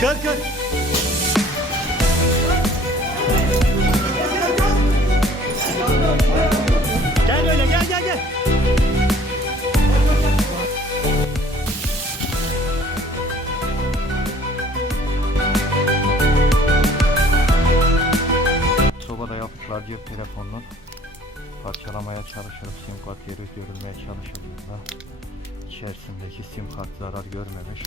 Kalk kalk. Gel öyle gel gel gel. Sobada yaptıkları cep telefonunu parçalamaya çalışılıp sim kart yeri görülmeye çalışıldığında içerisindeki sim kart zarar görmemiş.